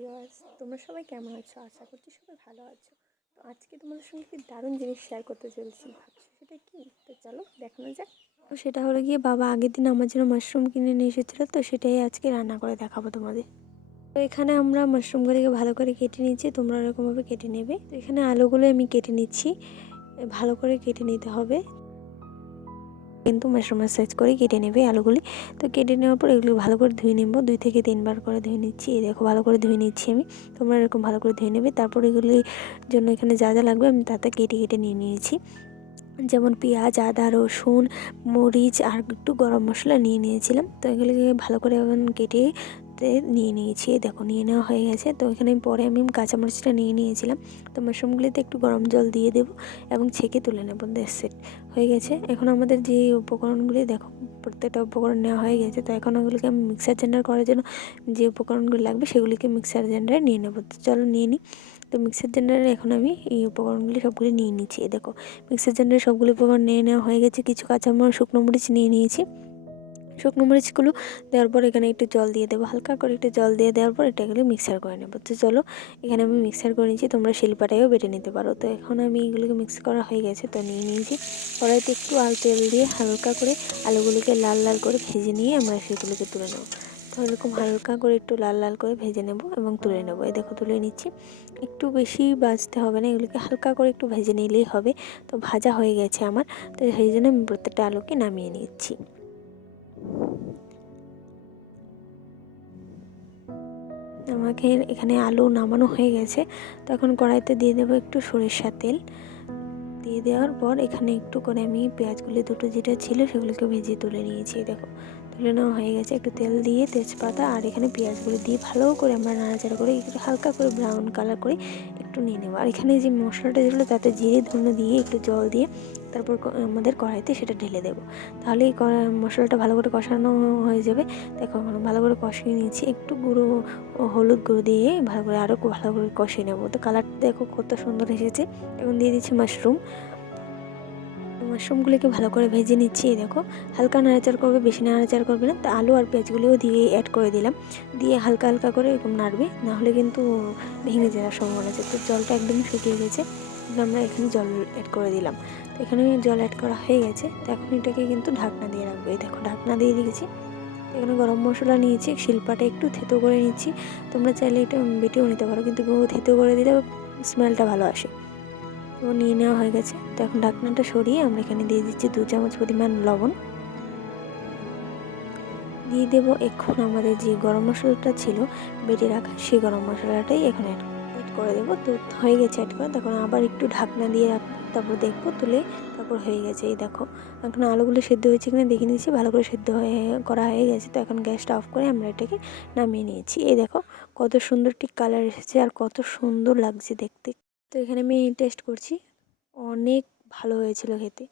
Viewers, তোমরা সবাই কেমন আছো? আশা করছি সবাই ভালো আছো। তো আজকে তোমাদের সঙ্গে কি দারুণ জিনিস শেয়ার করতে চলেছি। ভাবছো সেটা কি? তো চলো দেখানো যাক। তো সেটা হলো গিয়ে বাবা আগের দিন আমার জন্য মাশরুম কিনে নিয়ে এসেছিলো, তো সেটাই আজকে রান্না করে দেখাবো তোমাদের। তো এখানে আমরা মাশরুমগুলিকে ভালো করে কেটে নিচ্ছি, তোমরা এরকমভাবে কেটে নেবে। তো এখানে আলুগুলো আমি কেটে নিচ্ছি, ভালো করে কেটে নিতে হবে। কিন্তু মাশরুমের সাইজ করে কেটে নেবে আলুগুলি। তো কেটে নেওয়ার পর এগুলো ভালো করে ধুয়ে নেব, 2 থেকে 3 বার করে ধুয়ে নিচ্ছি। এই দেখো ভালো করে ধুয়ে নিচ্ছি আমি, তোমরা এরকম ভালো করে ধুয়ে নেবে। তারপর এগুলির জন্য এখানে যা যা লাগবে আমি তাতে কেটে কেটে নিয়ে নিয়েছি। যেমন পেঁয়াজ, আদা, রসুন, মরিচ আর একটু গরম মশলা নিয়ে নিয়েছিলাম। তো এগুলিকে ভালো করে কেটে নিয়ে নিয়েছি। দেখো নিয়ে নেওয়া হয়ে গেছে। তো এখানে পরে আমি কাঁচামরিচটা নিয়ে নিয়েছিলাম। তো মাশরুমগুলিতে একটু গরম জল দিয়ে দেবো এবং ছেঁকে তুলে নেবো। সেট হয়ে গেছে। এখন আমাদের যে উপকরণগুলি দেখো প্রত্যেকটা উপকরণ নেওয়া হয়ে গেছে। তো এখন ওগুলিকে আমি মিক্সার গ্রাইন্ডার করার জন্য যে উপকরণগুলি লাগবে সেগুলিকে মিক্সার গ্রাইন্ডারে নিয়ে নেবো। তো চলো নিয়ে নিই। তো মিক্সার গ্রাইন্ডারে এখন আমি এই উপকরণগুলি সবগুলি নিয়ে নিচ্ছি। দেখো মিক্সার গ্রাইন্ডারে সবগুলি উপকরণ নিয়ে নেওয়া হয়ে গেছে। কিছু শুকনো মরিচ নিয়ে নিয়েছি। শুকনো মরিচগুলো দেওয়ার পর এখানে একটু জল দিয়ে দেবো, হালকা করে একটু জল দিয়ে দেওয়ার পর এটাগুলো মিক্সার করে নেবো। তো চলো এখানে আমি মিক্সার করে নিয়েছি, তোমরা শিলপাটায়ও বেটে নিতে পারো। তো এখন আমি এগুলোকে মিক্স করা হয়ে গেছে। তো নিয়ে নিয়েছি কড়াইতে একটু তেল দিয়ে হালকা করে আলুগুলোকে লাল লাল করে ভেজে নিয়ে আমরা সেগুলোকে তুলে নেবো। তো এরকম হালকা করে একটু লাল লাল করে ভেজে নেব এবং তুলে নেবো। এই দেখো তুলে নিচ্ছি। একটু বেশি ভাজতে হবে না, এগুলোকে হালকা করে একটু ভেজে নিলেই হবে। তো ভাজা হয়ে গেছে আমার, তো সেই জন্য আমি প্রত্যেকটা আলুকে নামিয়ে নিচ্ছি। আমাকে এখানে আলু নামানো হয়ে গেছে। তো এখন কড়াইতে দিয়ে দেবো একটু সরিষার তেল। দিয়ে দেওয়ার পর এখানে একটু করে আমি পেঁয়াজগুলি দুটো যেটা ছিল সেগুলোকে ভেজে তুলে নিয়েছি। দেখো তুলে নেওয়া হয়ে গেছে। একটু তেল দিয়ে তেজপাতা আর এখানে পেঁয়াজগুলো দিয়ে ভালো করে আমরা নাড়াচাড়া করে একটু হালকা করে ব্রাউন কালার করে একটু নিয়ে নেবো। আর এখানে যে মশলাটা ছিল তাতে জিরে ধনে দিয়ে একটু জল দিয়ে তারপর আমাদের কড়াইতে সেটা ঢেলে দেবো। তাহলে এই মশলাটা ভালো করে কষানো হয়ে যাবে। দেখো ভালো করে কষিয়ে নিয়েছি। একটু গুঁড়ো হলুদ গুঁড়ো দিয়ে ভালো করে আরও ভালো করে কষিয়ে নেবো। তো কালারটা দেখো কত সুন্দর এসেছে। এখন দিয়ে দিচ্ছি মাশরুমগুলোকে ভালো করে ভেজে নিচ্ছি। দেখো হালকা নাড়াচাড়া করবে, বেশি নাড়াচাড়া করবে না। তো আলু আর পেঁয়াজগুলিও দিয়ে অ্যাড করে দিলাম, দিয়ে হালকা হালকা করে এরকম নাড়বে, নাহলে কিন্তু ভেঙে যাওয়ার সম্ভাবনা আছে। তো জলটা একদম শুকিয়ে গেছে, আমরা এখানে জল অ্যাড করে দিলাম। তো এখানে জল অ্যাড করা হয়ে গেছে। তো এখন এটাকে কিন্তু ঢাকনা দিয়ে রাখবে। এই দেখো ঢাকনা দিয়ে দিয়েছি। এখানে গরম মশলা নিয়েছি, শিলপাটে একটু থেতো করে নিচ্ছি। তোমরা চাইলে এটা বেটেও নিতে পারো, কিন্তু থেতো করে দিলে স্মেলটা ভালো আসে। তো নিয়ে নেওয়া হয়ে গেছে। তো এখন ঢাকনাটা সরিয়ে আমরা এখানে দিয়ে দিচ্ছি 2 চামচ পরিমাণ লবণ। দিয়ে দেবো এখন আমাদের যে গরম মশলাটা ছিল বেটে রাখা, সেই গরম মশলাটাই এখন অ্যাড করে দেবো। তো হয়ে গেছে অ্যাড করে, তখন আবার একটু ঢাকনা দিয়ে রাখবো, তারপর দেখবো তুলে, তারপর হয়ে গেছে। এই দেখো এখন আলুগুলো সেদ্ধ হয়েছে কিনা দেখে নিয়েছি, ভালো করে সেদ্ধ করা হয়ে গেছে। তো এখন গ্যাসটা অফ করে আমরা এটাকে নামিয়ে নিয়েছি। এই দেখো কত সুন্দর ঠিক কালার এসেছে আর কত সুন্দর লাগছে দেখতে। তো এখানে আমি টেস্ট করছি, অনেক ভালো হয়েছিল খেতে।